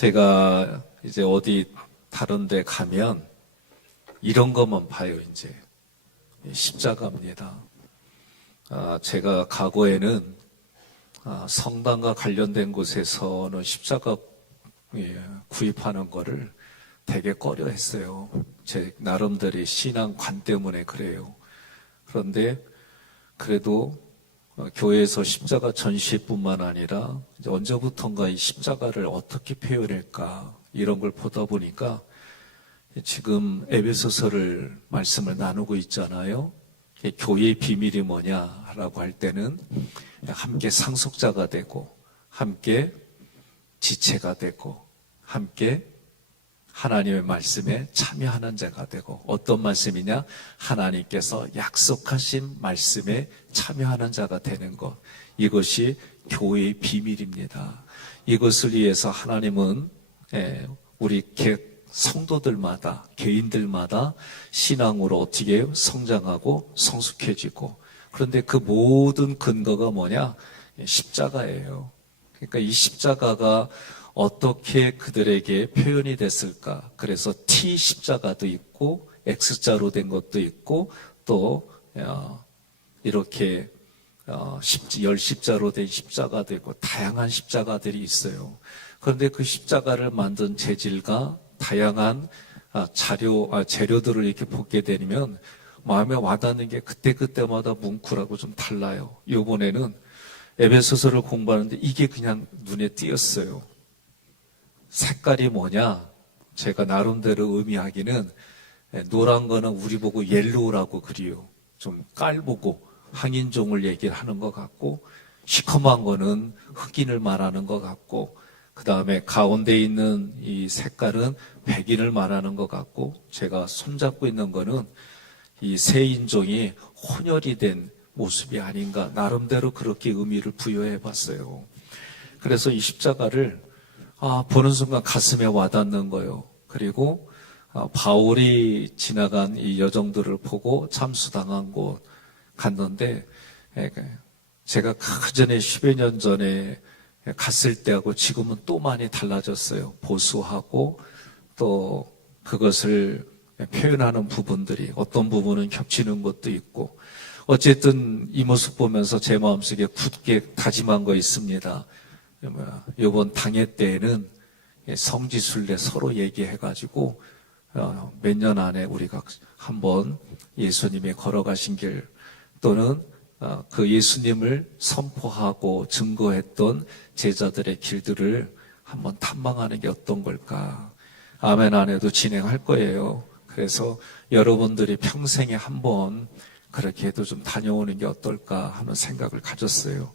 제가 이제 어디 다른 데 가면 이런 것만 봐요, 이제. 십자가입니다. 제가 과거에는 성당과 관련된 곳에서는 십자가 구입하는 거를 되게 꺼려 했어요. 제 나름대로의 신앙관 때문에 그래요. 그런데 그래도 교회에서 십자가 전시뿐만 아니라 이제 언제부턴가 이 십자가를 어떻게 표현할까 이런 걸 보다 보니까 지금 에베소서를 말씀을 나누고 있잖아요. 교회의 비밀이 뭐냐라고 할 때는 함께 상속자가 되고 함께 지체가 되고 함께 하나님의 말씀에 참여하는 자가 되고, 어떤 말씀이냐? 하나님께서 약속하신 말씀에 참여하는 자가 되는 것. 이것이 교회의 비밀입니다. 이것을 위해서 하나님은 우리 성도들마다, 개인들마다 신앙으로 어떻게 성장하고 성숙해지고, 그런데 그 모든 근거가 뭐냐? 십자가예요. 그러니까 이 십자가가 어떻게 그들에게 표현이 됐을까? 그래서 T 십자가도 있고 X자로 된 것도 있고 또 이렇게 열십자로 된 십자가도 있고 다양한 십자가들이 있어요. 그런데 그 십자가를 만든 재질과 다양한 재료들을 이렇게 보게 되면 마음에 와닿는 게 그때그때마다 뭉클하고 좀 달라요. 이번에는 에베소서를 공부하는데 이게 그냥 눈에 띄었어요. 색깔이 뭐냐? 제가 나름대로 의미하기는 노란 거는 우리 보고 옐로우라고 그래요. 좀 깔보고 황인종을 얘기를 하는 것 같고, 시커먼 거는 흑인을 말하는 것 같고, 그 다음에 가운데 있는 이 색깔은 백인을 말하는 것 같고, 제가 손잡고 있는 거는 이 새 인종이 혼혈이 된 모습이 아닌가, 나름대로 그렇게 의미를 부여해 봤어요. 그래서 이 십자가를 보는 순간 가슴에 와닿는 거예요. 그리고 바울이 지나간 이 여정들을 보고 참수당한 곳 갔는데, 제가 그전에 10여 년 전에 갔을 때하고 지금은 또 많이 달라졌어요. 보수하고 또 그것을 표현하는 부분들이 어떤 부분은 겹치는 것도 있고, 어쨌든 이 모습 보면서 제 마음속에 굳게 다짐한 거 있습니다. 이번 당회 때에는 성지순례 서로 얘기해가지고 몇 년 안에 우리가 한번 예수님이 걸어가신 길 또는 그 예수님을 선포하고 증거했던 제자들의 길들을 한번 탐방하는 게 어떤 걸까? 아멘 안에도 진행할 거예요. 그래서 여러분들이 평생에 한번 그렇게 해도 좀 다녀오는 게 어떨까 하는 생각을 가졌어요.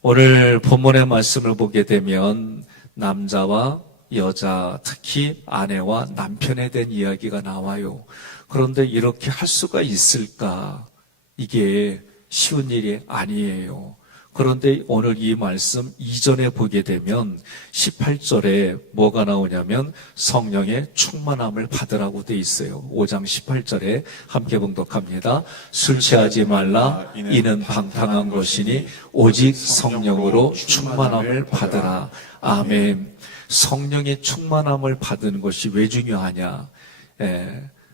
오늘 본문의 말씀을 보게 되면 남자와 여자, 특히 아내와 남편에 대한 이야기가 나와요. 그런데 이렇게 할 수가 있을까? 이게 쉬운 일이 아니에요. 그런데 오늘 이 말씀 이전에 보게 되면 18절에 뭐가 나오냐면 성령의 충만함을 받으라고 돼 있어요. 5장 18절에 함께 봉독합니다. 술 취하지 말라. 이는 방탕한 것이니 오직 성령으로 충만함을 받으라. 아멘. 성령의 충만함을 받는 것이 왜 중요하냐?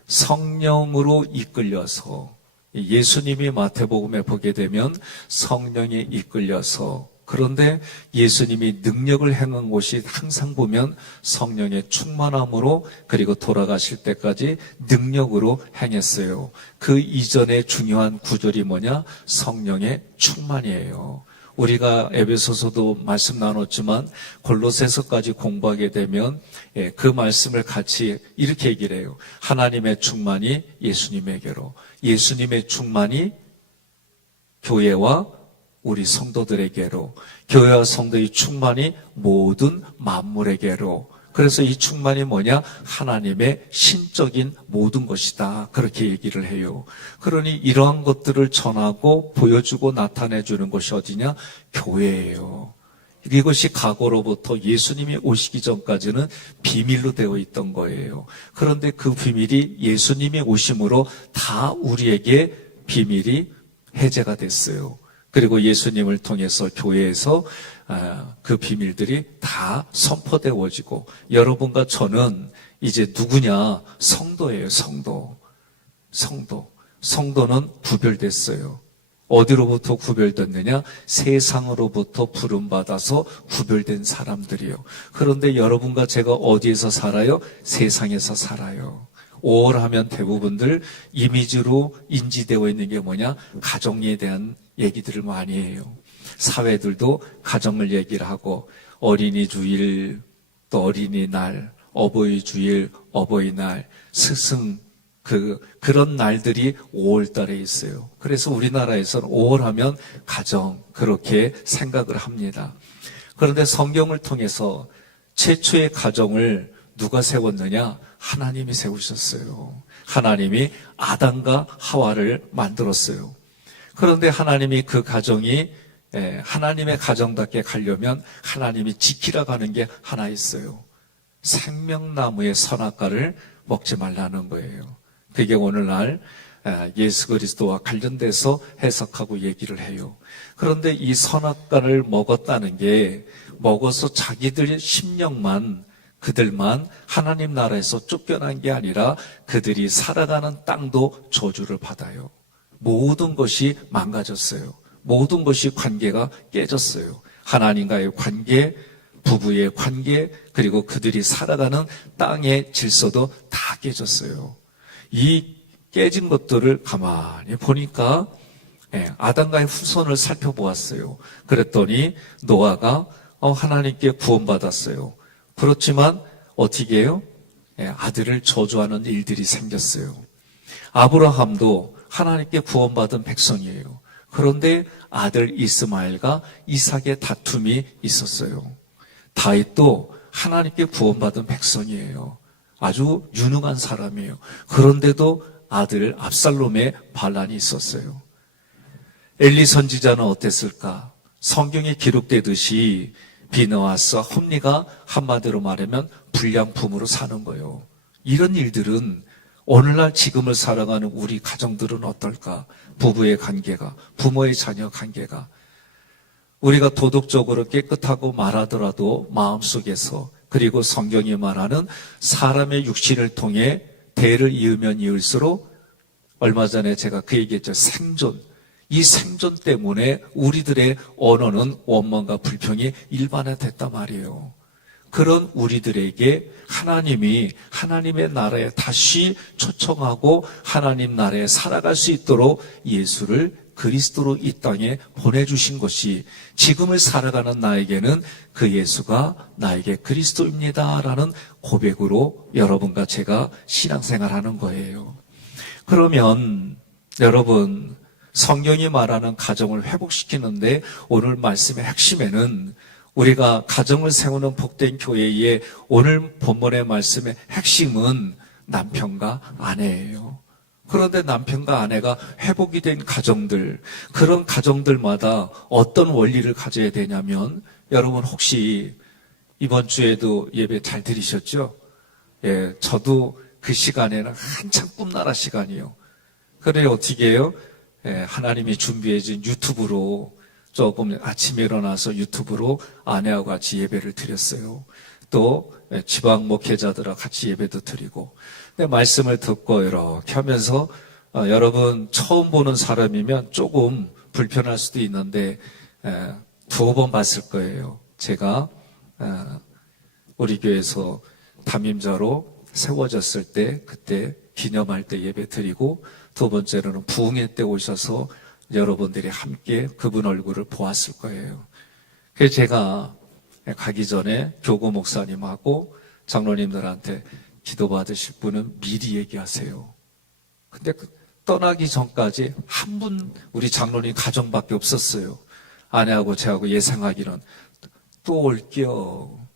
성령으로 이끌려서, 예수님이 마태복음에 보게 되면 성령에 이끌려서, 그런데 예수님이 능력을 행한 곳이 항상 보면 성령의 충만함으로, 그리고 돌아가실 때까지 능력으로 행했어요. 그 이전에 중요한 구절이 뭐냐? 성령의 충만이에요. 우리가 에베소서도 말씀 나눴지만 골로새서까지 공부하게 되면 그 말씀을 같이 이렇게 얘기를 해요. 하나님의 충만이 예수님에게로, 예수님의 충만이 교회와 우리 성도들에게로, 교회와 성도의 충만이 모든 만물에게로. 그래서 이 충만이 뭐냐? 하나님의 신적인 모든 것이다. 그렇게 얘기를 해요. 그러니 이러한 것들을 전하고 보여주고 나타내주는 것이 어디냐? 교회예요. 이것이 과거로부터 예수님이 오시기 전까지는 비밀로 되어 있던 거예요. 그런데 그 비밀이 예수님이 오심으로 다 우리에게 비밀이 해제가 됐어요. 그리고 예수님을 통해서 교회에서 그 비밀들이 다 선포되어지고 여러분과 저는 이제 누구냐? 성도예요. 성도는 구별됐어요. 어디로부터 구별됐느냐? 세상으로부터 부름받아서 구별된 사람들이요. 그런데 여러분과 제가 어디에서 살아요? 세상에서 살아요. 5월 하면 대부분들 이미지로 인지되어 있는 게 뭐냐? 가정에 대한 얘기들을 많이 해요. 사회들도 가정을 얘기를 하고 어린이 주일, 또 어린이날, 어버이 주일, 어버이날, 스승 그런 날들이 5월 달에 있어요. 그래서 우리나라에서는 5월 하면 가정 그렇게 생각을 합니다. 그런데 성경을 통해서 최초의 가정을 누가 세웠느냐? 하나님이 세우셨어요. 하나님이 아담과 하와를 만들었어요. 그런데 하나님이 그 가정이 하나님의 가정답게 가려면 하나님이 지키라고 하는 게 하나 있어요. 생명나무의 선악과를 먹지 말라는 거예요. 그게 오늘날 예수 그리스도와 관련돼서 해석하고 얘기를 해요. 그런데 이 선악과를 먹었다는 게 먹어서 자기들 심령만 그들만 하나님 나라에서 쫓겨난 게 아니라 그들이 살아가는 땅도 저주를 받아요. 모든 것이 망가졌어요. 모든 것이 관계가 깨졌어요. 하나님과의 관계, 부부의 관계, 그리고 그들이 살아가는 땅의 질서도 다 깨졌어요. 이 깨진 것들을 가만히 보니까 아담과의 후손을 살펴보았어요. 그랬더니 노아가 하나님께 구원받았어요. 그렇지만 어떻게 해요? 아들을 저주하는 일들이 생겼어요. 아브라함도 하나님께 구원받은 백성이에요. 그런데 아들 이스마엘과 이삭의 다툼이 있었어요. 다윗도 하나님께 구원받은 백성이에요. 아주 유능한 사람이에요. 그런데도 아들 압살롬의 반란이 있었어요. 엘리 선지자는 어땠을까? 성경에 기록되듯이 비느하스 홈리가 한마디로 말하면 불량품으로 사는 거예요. 이런 일들은 오늘날 지금을 살아가는 우리 가정들은 어떨까? 부부의 관계가, 부모의 자녀 관계가 우리가 도덕적으로 깨끗하고 말하더라도 마음속에서 그리고 성경이 말하는 사람의 육신을 통해 대를 이으면 이을수록 얼마 전에 제가 그 얘기했죠. 생존. 이 생존 때문에 우리들의 언어는 원망과 불평이 일반화됐단 말이에요. 그런 우리들에게 하나님이 하나님의 나라에 다시 초청하고 하나님 나라에 살아갈 수 있도록 예수를 그리스도로 이 땅에 보내주신 것이 지금을 살아가는 나에게는 그 예수가 나에게 그리스도입니다라는 고백으로 여러분과 제가 신앙생활하는 거예요. 그러면 여러분 성경이 말하는 가정을 회복시키는데 오늘 말씀의 핵심에는 우리가 가정을 세우는 복된 교회의 오늘 본문의 말씀의 핵심은 남편과 아내예요. 그런데 남편과 아내가 회복이 된 가정들, 그런 가정들마다 어떤 원리를 가져야 되냐면 여러분 혹시 이번 주에도 예배 잘 들으셨죠? 예, 저도 그 시간에는 한참 꿈나라 시간이에요. 그래 어떻게 해요? 예, 하나님이 준비해 준 유튜브로 조금 아침에 일어나서 유튜브로 아내하고 같이 예배를 드렸어요. 또 지방 목회자들하고 같이 예배도 드리고 말씀을 듣고 이렇게 하면서 여러분 처음 보는 사람이면 조금 불편할 수도 있는데 두어 번 봤을 거예요. 제가 우리 교회에서 담임자로 세워졌을 때 그때 기념할 때 예배 드리고 두 번째로는 부흥회 때 오셔서 여러분들이 함께 그분 얼굴을 보았을 거예요. 그래서 제가 가기 전에 교구 목사님하고 장로님들한테 기도받으실 분은 미리 얘기하세요. 근데 떠나기 전까지 한 분 우리 장로님 가정밖에 없었어요. 아내하고 저하고 예상하기는 또 올게요.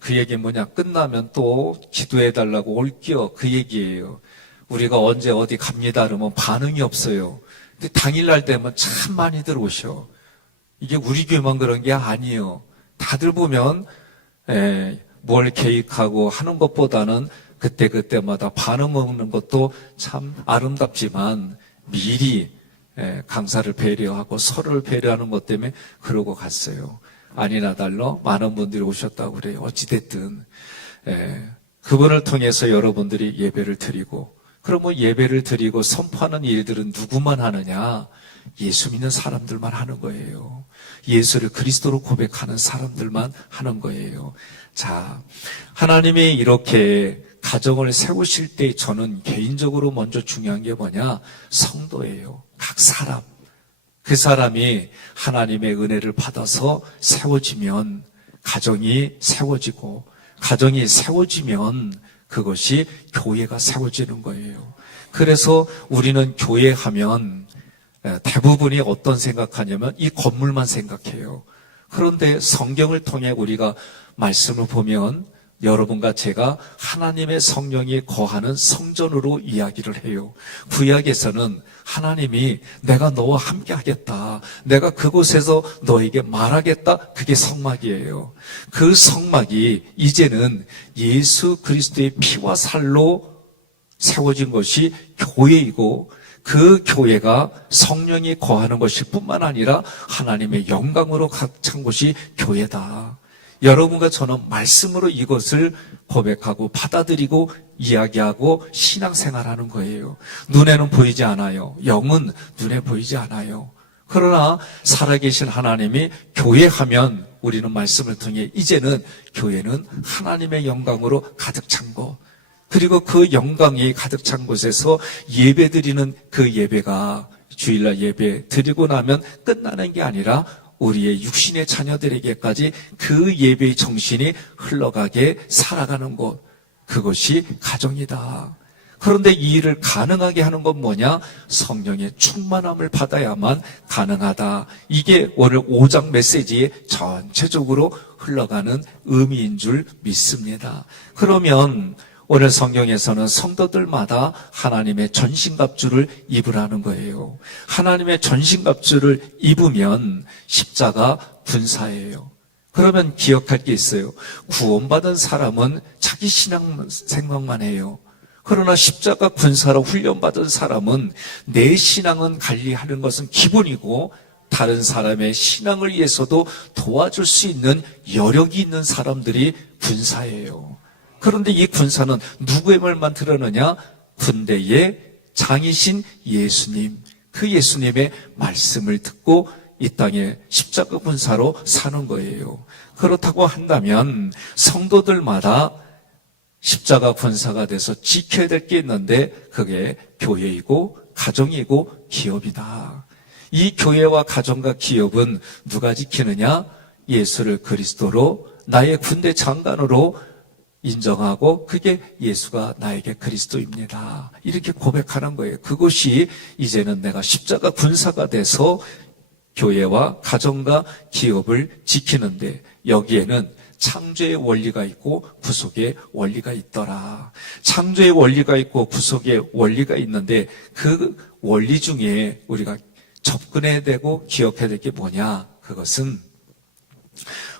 그 얘기 뭐냐? 끝나면 또 기도해달라고 올게요. 그 얘기예요. 우리가 언제 어디 갑니다 그러면 반응이 없어요. 근데 당일날 되면 참 많이들 오셔. 이게 우리 교회만 그런 게 아니에요. 다들 보면 뭘 계획하고 하는 것보다는 그때마다 반응 먹는 것도 참 아름답지만 미리 강사를 배려하고 서로를 배려하는 것 때문에 그러고 갔어요. 아니나달러 많은 분들이 오셨다고 그래요. 어찌됐든 그분을 통해서 여러분들이 예배를 드리고, 그러면 예배를 드리고 선포하는 일들은 누구만 하느냐? 예수 믿는 사람들만 하는 거예요. 예수를 그리스도로 고백하는 사람들만 하는 거예요. 자, 하나님이 이렇게 가정을 세우실 때 저는 개인적으로 먼저 중요한 게 뭐냐? 성도예요. 각 사람. 그 사람이 하나님의 은혜를 받아서 세워지면 가정이 세워지고, 가정이 세워지면 그것이 교회가 세워지는 거예요. 그래서 우리는 교회 하면 대부분이 어떤 생각하냐면 이 건물만 생각해요. 그런데 성경을 통해 우리가 말씀을 보면 여러분과 제가 하나님의 성령이 거하는 성전으로 이야기를 해요. 구약에서는 하나님이 내가 너와 함께 하겠다, 내가 그곳에서 너에게 말하겠다, 그게 성막이에요. 그 성막이 이제는 예수 그리스도의 피와 살로 세워진 것이 교회이고, 그 교회가 성령이 거하는 것일 뿐만 아니라 하나님의 영광으로 가득 찬 곳이 교회다. 여러분과 저는 말씀으로 이것을 고백하고 받아들이고 이야기하고 신앙생활하는 거예요. 눈에는 보이지 않아요. 영은 눈에 보이지 않아요. 그러나 살아계신 하나님이 교회하면 우리는 말씀을 통해 이제는 교회는 하나님의 영광으로 가득 찬 것, 그리고 그 영광이 가득 찬 곳에서 예배 드리는 그 예배가 주일날 예배 드리고 나면 끝나는 게 아니라 우리의 육신의 자녀들에게까지 그 예배의 정신이 흘러가게 살아가는 곳, 그것이 가정이다. 그런데 이 일을 가능하게 하는 건 뭐냐? 성령의 충만함을 받아야만 가능하다. 이게 오늘 5장 메시지에 전체적으로 흘러가는 의미인 줄 믿습니다. 그러면 오늘 성경에서는 성도들마다 하나님의 전신갑주를 입으라는 거예요. 하나님의 전신갑주를 입으면 십자가 군사예요. 그러면 기억할 게 있어요. 구원받은 사람은 자기 신앙 생각만 해요. 그러나 십자가 군사로 훈련받은 사람은 내 신앙은 관리하는 것은 기본이고, 다른 사람의 신앙을 위해서도 도와줄 수 있는 여력이 있는 사람들이 군사예요. 그런데 이 군사는 누구의 말만 들었느냐? 군대의 장이신 예수님, 그 예수님의 말씀을 듣고 이 땅에 십자가 군사로 사는 거예요. 그렇다고 한다면 성도들마다 십자가 군사가 돼서 지켜야 될 게 있는데 그게 교회이고 가정이고 기업이다. 이 교회와 가정과 기업은 누가 지키느냐? 예수를 그리스도로 나의 군대 장관으로 인정하고 그게 예수가 나에게 그리스도입니다. 이렇게 고백하는 거예요. 그것이 이제는 내가 십자가 군사가 돼서 교회와 가정과 기업을 지키는데, 여기에는 창조의 원리가 있고 구속의 원리가 있더라. 창조의 원리가 있고 구속의 원리가 있는데 그 원리 중에 우리가 접근해야 되고 기억해야 될 게 뭐냐? 그것은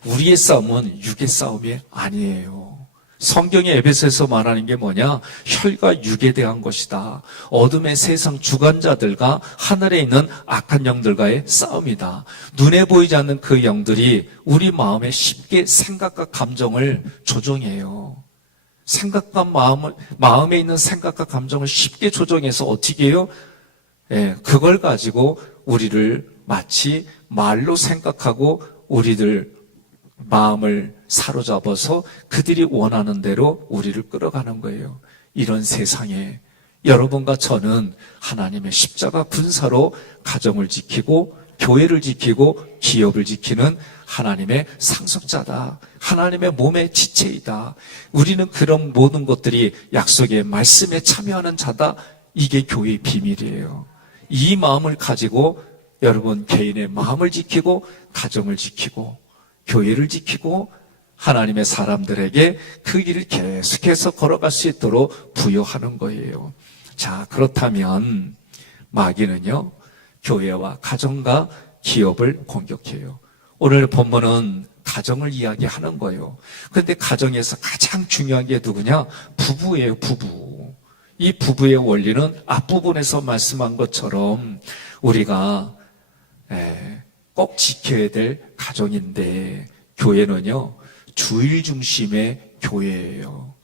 우리의 싸움은 육의 싸움이 아니에요. 성경의 에베소에서 말하는 게 뭐냐? 혈과 육에 대한 것이다. 어둠의 세상 주관자들과 하늘에 있는 악한 영들과의 싸움이다. 눈에 보이지 않는 그 영들이 우리 마음에 쉽게 생각과 감정을 조종해요. 생각과 마음에 있는 생각과 감정을 쉽게 조종해서 어떻게 해요? 그걸 가지고 우리를 마치 말로 생각하고 우리들 마음을 사로잡아서 그들이 원하는 대로 우리를 끌어가는 거예요. 이런 세상에 여러분과 저는 하나님의 십자가 군사로 가정을 지키고 교회를 지키고 기업을 지키는 하나님의 상속자다. 하나님의 몸의 지체이다. 우리는 그런 모든 것들이 약속의 말씀에 참여하는 자다. 이게 교회의 비밀이에요. 이 마음을 가지고 여러분 개인의 마음을 지키고 가정을 지키고 교회를 지키고 하나님의 사람들에게 그 길을 계속해서 걸어갈 수 있도록 부여하는 거예요. 자, 그렇다면 마귀는요, 교회와 가정과 기업을 공격해요. 오늘 본문은 가정을 이야기하는 거예요. 그런데 가정에서 가장 중요한 게 누구냐? 부부예요, 부부. 이 부부의 원리는 앞부분에서 말씀한 것처럼 우리가 꼭 지켜야 될 가정인데, 교회는요, 주일 중심의 교회예요.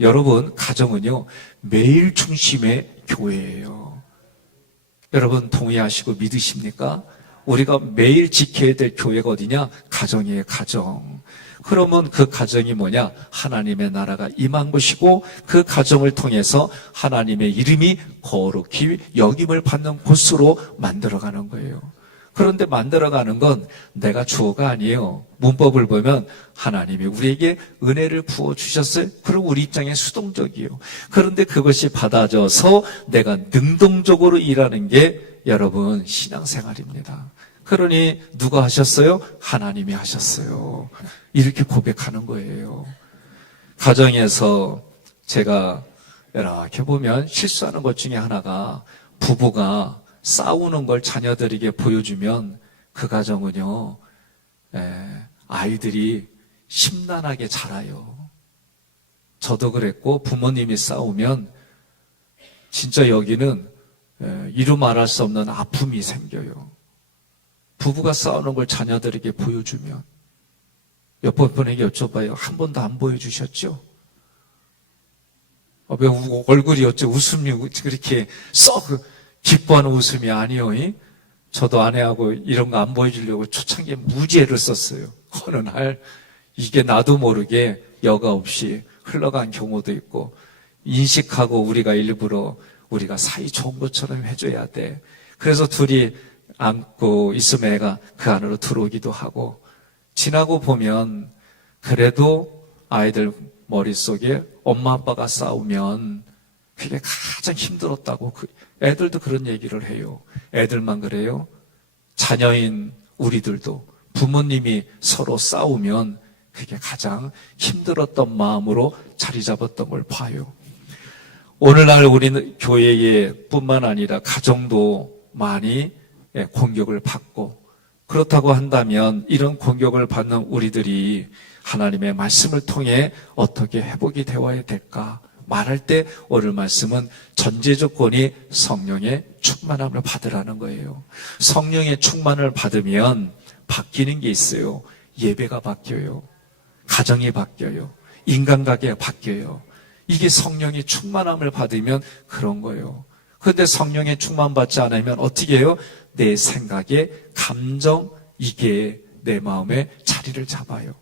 여러분, 가정은요, 매일 중심의 교회예요. 여러분 동의하시고 믿으십니까? 우리가 매일 지켜야 될 교회가 어디냐? 가정이에요, 가정. 그러면 그 가정이 뭐냐? 하나님의 나라가 임한 곳이고, 그 가정을 통해서 하나님의 이름이 거룩히 여김을 받는 곳으로 만들어가는 거예요. 그런데 만들어가는 건 내가 주어가 아니에요. 문법을 보면 하나님이 우리에게 은혜를 부어주셨어요. 그리고 우리 입장에 수동적이에요. 그런데 그것이 받아져서 내가 능동적으로 일하는 게 여러분 신앙생활입니다. 그러니 누가 하셨어요? 하나님이 하셨어요. 이렇게 고백하는 거예요. 가정에서 제가 이렇게 보면 실수하는 것 중에 하나가, 부부가 싸우는 걸 자녀들에게 보여주면 그 가정은요, 아이들이 심란하게 자라요. 저도 그랬고, 부모님이 싸우면 진짜 여기는 이루 말할 수 없는 아픔이 생겨요. 부부가 싸우는 걸 자녀들에게 보여주면. 옆 분에게 여쭤봐요. 한 번도 안 보여주셨죠? 왜 얼굴이 어째 웃음이 그렇게 썩 기뻐하는 웃음이 아니요. 저도 아내하고 이런 거 안 보여주려고 초창기에 무지애를 썼어요. 어느 날 이게 나도 모르게 여과 없이 흘러간 경우도 있고, 인식하고 우리가 일부러 우리가 사이 좋은 것처럼 해줘야 돼. 그래서 둘이 안고 있으면 애가 그 안으로 들어오기도 하고, 지나고 보면 그래도 아이들 머릿속에 엄마 아빠가 싸우면 그게 가장 힘들었다고, 애들도 그런 얘기를 해요. 애들만 그래요? 자녀인 우리들도 부모님이 서로 싸우면 그게 가장 힘들었던 마음으로 자리 잡았던 걸 봐요. 오늘날 우리는 교회에 뿐만 아니라 가정도 많이 공격을 받고, 그렇다고 한다면 이런 공격을 받는 우리들이 하나님의 말씀을 통해 어떻게 회복이 되어야 될까? 말할 때 오늘 말씀은 전제 조건이 성령의 충만함을 받으라는 거예요. 성령의 충만을 받으면 바뀌는 게 있어요. 예배가 바뀌어요. 가정이 바뀌어요. 인간관계가 바뀌어요. 이게 성령의 충만함을 받으면 그런 거예요. 그런데 성령의 충만받지 않으면 어떻게 해요? 내 생각에 감정, 이게 내 마음에 자리를 잡아요.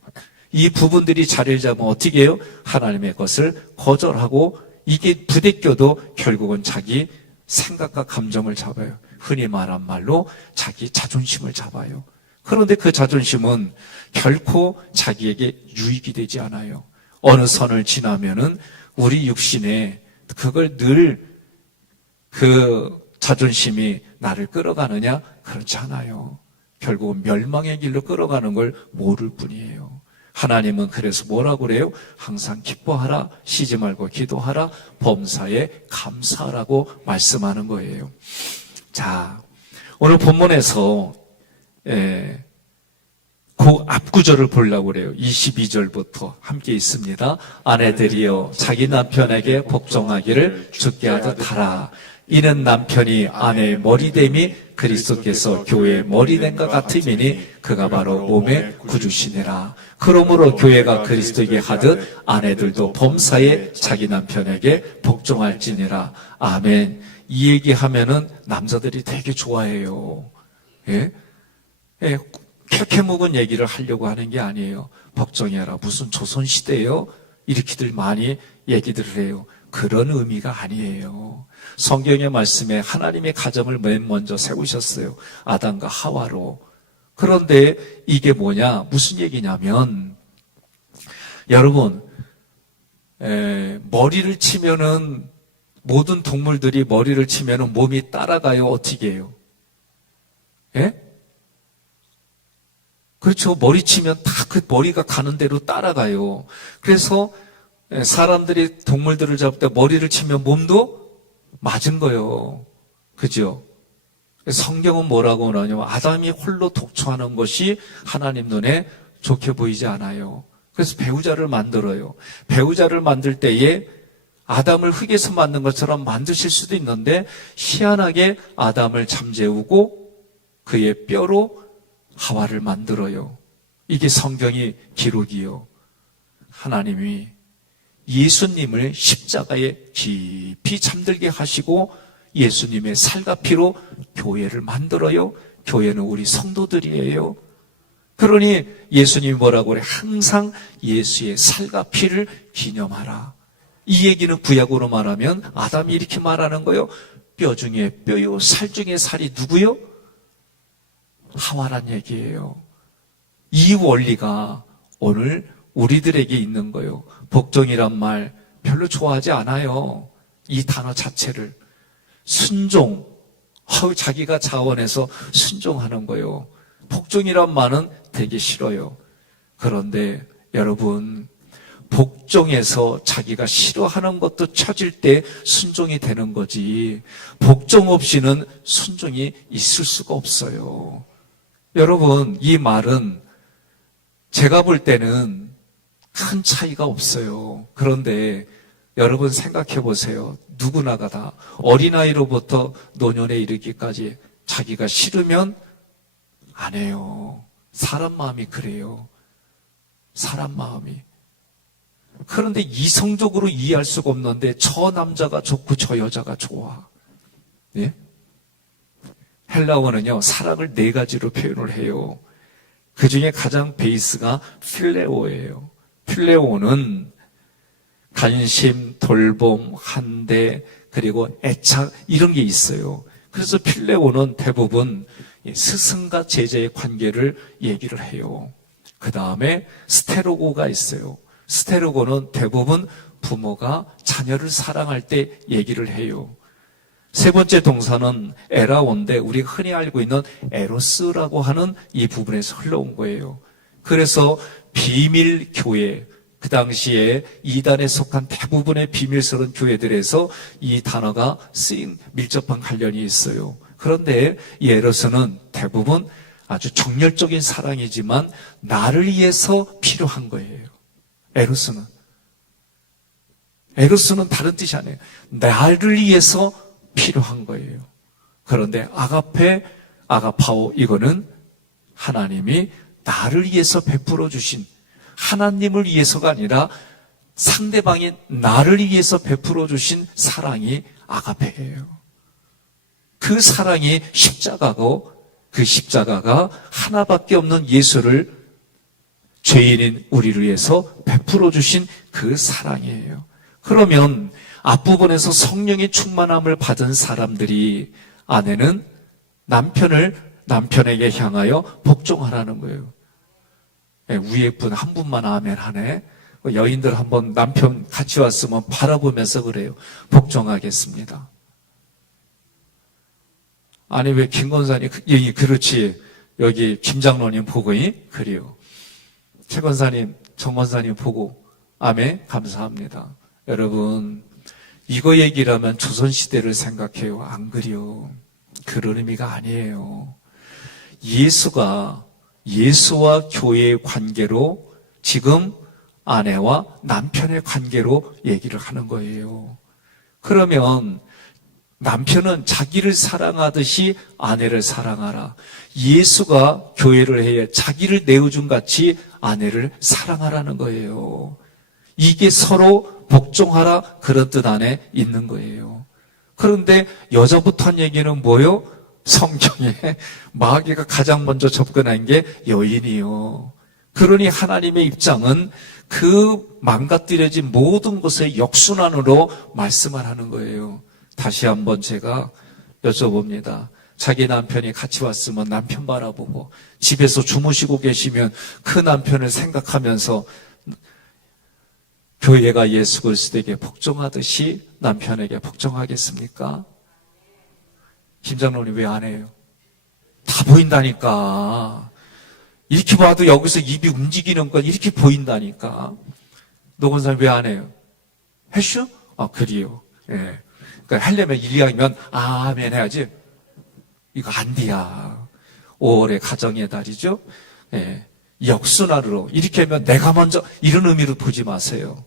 이 부분들이 자리를 잡으면 어떻게 해요? 하나님의 것을 거절하고, 이게 부대껴도 결국은 자기 생각과 감정을 잡아요. 흔히 말한 말로 자기 자존심을 잡아요. 그런데 그 자존심은 결코 자기에게 유익이 되지 않아요. 어느 선을 지나면은 우리 육신에 그걸 늘 그 자존심이 나를 끌어가느냐? 그렇지 않아요. 결국은 멸망의 길로 끌어가는 걸 모를 뿐이에요. 하나님은 그래서 뭐라고 그래요? 항상 기뻐하라, 쉬지 말고 기도하라, 범사에 감사하라고 말씀하는 거예요. 자, 오늘 본문에서 그 앞구절을 보려고 그래요. 22절부터 함께 있습니다. 아내들이여 자기 남편에게 복종하기를 주께 하듯 하라. 이는 남편이 아내의 머리됨이 그리스도께서 교회의 머리됨과 같음이니 그가 바로 몸의 구주시니라. 그러므로 교회가 그리스도에게 하듯 아내들도 범사에 자기 남편에게 복종할지니라. 아멘. 이 얘기하면은 남자들이 되게 좋아해요. 예? 예, 캐캐 묵은 얘기를 하려고 하는 게 아니에요. 복종해라. 무슨 조선시대예요? 이렇게들 많이 얘기들을 해요. 그런 의미가 아니에요. 성경의 말씀에 하나님의 가정을 맨 먼저 세우셨어요. 아담과 하와로. 그런데 이게 뭐냐? 무슨 얘기냐면, 여러분, 머리를 치면은, 모든 동물들이 머리를 치면은 몸이 따라가요? 어떻게 해요? 예? 그렇죠. 머리 치면 다 그 머리가 가는 대로 따라가요. 그래서 사람들이 동물들을 잡을 때 머리를 치면 몸도 맞은 거예요. 그죠? 성경은 뭐라고 하냐면 아담이 홀로 독초하는 것이 하나님 눈에 좋게 보이지 않아요. 그래서 배우자를 만들어요. 배우자를 만들 때에 아담을 흙에서 만든 것처럼 만드실 수도 있는데 희한하게 아담을 잠재우고 그의 뼈로 하와를 만들어요. 이게 성경의 기록이요. 하나님이 예수님을 십자가에 깊이 잠들게 하시고 예수님의 살과 피로 교회를 만들어요. 교회는 우리 성도들이에요. 그러니 예수님이 뭐라고 그래? 항상 예수의 살과 피를 기념하라. 이 얘기는 구약으로 말하면 아담이 이렇게 말하는 거예요. 뼈 중에 뼈요, 살 중에 살이 누구요? 하와란 얘기예요. 이 원리가 오늘 우리들에게 있는 거예요. 복종이란 말 별로 좋아하지 않아요. 이 단어 자체를. 순종, 자기가 자원해서 순종하는 거예요. 복종이란 말은 되게 싫어요. 그런데 여러분, 복종해서 자기가 싫어하는 것도 찾을 때 순종이 되는 거지, 복종 없이는 순종이 있을 수가 없어요. 여러분, 이 말은 제가 볼 때는 큰 차이가 없어요. 그런데 여러분 생각해 보세요. 누구나가 다 어린아이로부터 노년에 이르기까지 자기가 싫으면 안 해요. 사람 마음이 그래요. 사람 마음이. 그런데 이성적으로 이해할 수가 없는데 저 남자가 좋고 저 여자가 좋아. 예? 헬라어는요, 사랑을 네 가지로 표현을 해요. 그 중에 가장 베이스가 필레오예요. 필레오는 관심, 돌봄, 한대, 그리고 애착, 이런 게 있어요. 그래서 필레오는 대부분 스승과 제자의 관계를 얘기를 해요. 그 다음에 스테로고가 있어요. 스테로고는 대부분 부모가 자녀를 사랑할 때 얘기를 해요. 세 번째 동사는 에라온데 우리가 흔히 알고 있는 에로스라고 하는 이 부분에서 흘러온 거예요. 그래서 비밀교회, 그 당시에 이단에 속한 대부분의 비밀스러운 교회들에서 이 단어가 쓰인 밀접한 관련이 있어요. 그런데 이 에로스는 대부분 아주 정열적인 사랑이지만 나를 위해서 필요한 거예요. 에로스는 다른 뜻이 아니에요. 나를 위해서 필요한 거예요. 그런데 아가페, 아가파오, 이거는 하나님이 나를 위해서 베풀어 주신, 하나님을 위해서가 아니라 상대방이 나를 위해서 베풀어 주신 사랑이 아가페예요. 그 사랑이 십자가고, 그 십자가가 하나밖에 없는 예수를 죄인인 우리를 위해서 베풀어 주신 그 사랑이에요. 그러면 앞부분에서 성령의 충만함을 받은 사람들이, 아내는 남편에게 향하여 복종하라는 거예요. 위에 분 한 분만 아멘 하네. 여인들 한번 남편 같이 왔으면 바라보면서 그래요. 복종하겠습니다. 아니 왜 김권사님, 그렇지, 여기 김장로님 보고 그래요. 최 권사님, 정 권사님 보고 아멘, 감사합니다. 여러분, 이거 얘기라면 조선시대를 생각해요. 안 그래요. 그런 의미가 아니에요. 예수와 교회의 관계로, 지금 아내와 남편의 관계로 얘기를 하는 거예요. 그러면 남편은 자기를 사랑하듯이 아내를 사랑하라. 예수가 교회를 해 자기를 내어준 같이 아내를 사랑하라는 거예요. 이게 서로 복종하라, 그런 뜻 안에 있는 거예요. 그런데 여자부터 한 얘기는 뭐요? 성경에 마귀가 가장 먼저 접근한 게 여인이요. 그러니 하나님의 입장은 그 망가뜨려진 모든 것의 역순환으로 말씀을 하는 거예요. 다시 한번 제가 여쭤봅니다. 자기 남편이 같이 왔으면 남편 바라보고, 집에서 주무시고 계시면 그 남편을 생각하면서 교회가 예수 그리스도에게 복종하듯이 남편에게 복종하겠습니까? 김장로님 왜 안 해요? 다 보인다니까. 이렇게 봐도 여기서 입이 움직이는 건 이렇게 보인다니까. 노건사님 왜 안 해요? 했슈? 그래요. 예. 그러니까 하려면 1학이면 아멘 해야지. 이거 안 돼야. 5월의 가정의 달이죠. 예. 역순환으로 이렇게 하면 내가 먼저, 이런 의미로 보지 마세요.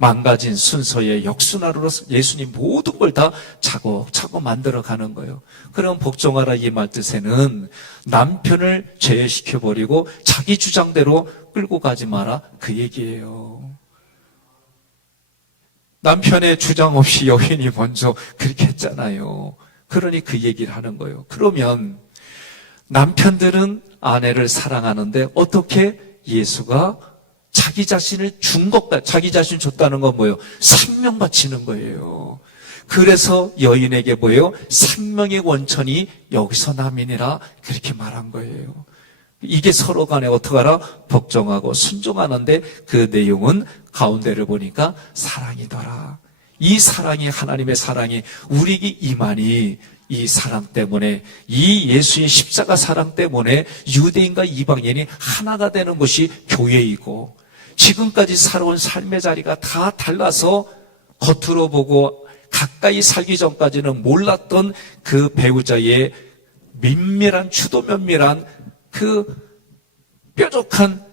망가진 순서의 역순환으로 예수님 모든 걸 다 차곡차곡 만들어가는 거예요. 그럼 복종하라 이 말 뜻에는 남편을 제외시켜버리고 자기 주장대로 끌고 가지 마라 그 얘기예요. 남편의 주장 없이 여인이 먼저 그렇게 했잖아요. 그러니 그 얘기를 하는 거예요. 그러면 남편들은 아내를 사랑하는데 어떻게 예수가 자기 자신을 자기 자신 줬다는 건 뭐예요? 생명 바치는 거예요. 그래서 여인에게 뭐예요? 생명의 원천이 여기서 남이니라 그렇게 말한 거예요. 이게 서로 간에 어떻게 하라? 복종하고 순종하는데 그 내용은 가운데를 보니까 사랑이더라. 이 사랑이 하나님의 사랑이 우리에게 임하니 이 사랑 때문에 이 예수의 십자가 사랑 때문에 유대인과 이방인이 하나가 되는 것이 교회이고 지금까지 살아온 삶의 자리가 다 달라서 겉으로 보고 가까이 살기 전까지는 몰랐던 그 배우자의 주도 면밀한 그 뾰족한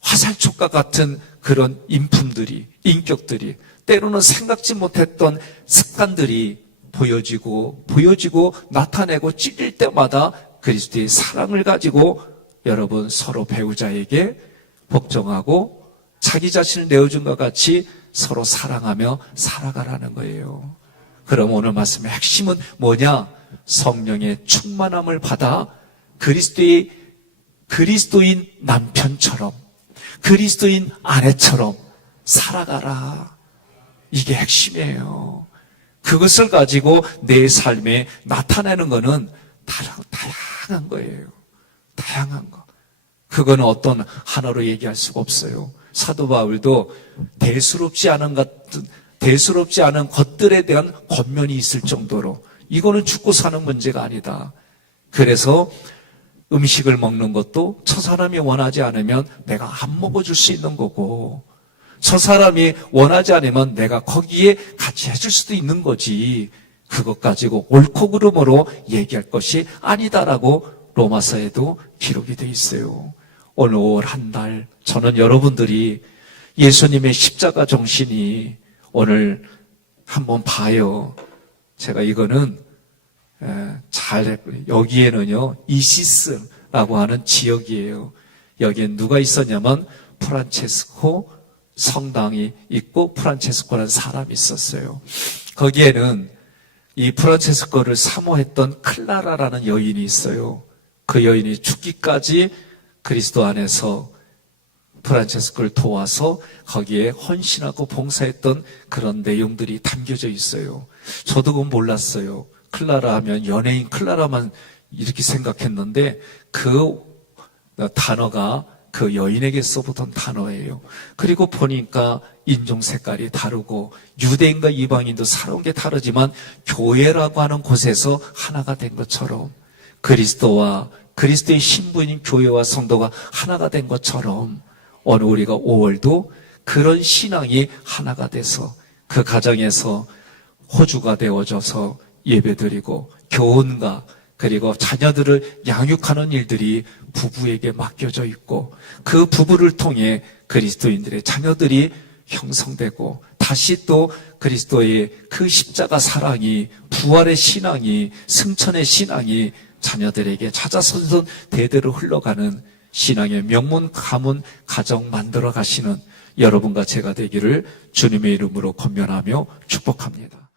화살촉과 같은 그런 인품들이, 인격들이, 때로는 생각지 못했던 습관들이 보여지고 나타내고 찔릴 때마다 그리스도의 사랑을 가지고 여러분 서로 배우자에게 복종하고 자기 자신을 내어준 것 같이 서로 사랑하며 살아가라는 거예요. 그럼 오늘 말씀의 핵심은 뭐냐? 성령의 충만함을 받아 그리스도인 남편처럼 그리스도인 아내처럼 살아가라. 이게 핵심이에요. 그것을 가지고 내 삶에 나타내는 것은 다양한 거예요. 다양한 거. 그거는 어떤 하나로 얘기할 수가 없어요. 사도 바울도 대수롭지 않은 것들에 대한 권면이 있을 정도로 이거는 죽고 사는 문제가 아니다. 그래서 음식을 먹는 것도 저 사람이 원하지 않으면 내가 안 먹어줄 수 있는 거고 저 사람이 원하지 않으면 내가 거기에 같이 해줄 수도 있는 거지. 그것 가지고 옳고 그름으로 얘기할 것이 아니다라고 로마서에도 기록이 돼 있어요. 오늘 5월 한 달 저는 여러분들이 예수님의 십자가 정신이 오늘 한번 봐요. 제가 이거는 여기에는요 이시스라고 하는 지역이에요. 여기엔 누가 있었냐면 프란체스코 성당이 있고 프란체스코라는 사람이 있었어요. 거기에는 이 프란체스코를 사모했던 클라라라는 여인이 있어요. 그 여인이 죽기까지 그리스도 안에서 프란체스코를 도와서 거기에 헌신하고 봉사했던 그런 내용들이 담겨져 있어요. 저도 그건 몰랐어요. 클라라 하면 연예인 클라라만 이렇게 생각했는데 그 단어가 그 여인에게서 보던 단어예요. 그리고 보니까 인종 색깔이 다르고 유대인과 이방인도 살아온 게 다르지만 교회라고 하는 곳에서 하나가 된 것처럼 그리스도와 그리스도의 신부인 교회와 성도가 하나가 된 것처럼 오늘 우리가 5월도 그런 신앙이 하나가 돼서 그 가정에서 호주가 되어져서 예배드리고 교훈과 그리고 자녀들을 양육하는 일들이 부부에게 맡겨져 있고 그 부부를 통해 그리스도인들의 자녀들이 형성되고 다시 또 그리스도의 그 십자가 사랑이 부활의 신앙이 승천의 신앙이 자녀들에게 자자손손 대대로 흘러가는 신앙의 명문 가문 가정 만들어 가시는 여러분과 제가 되기를 주님의 이름으로 권면하며 축복합니다.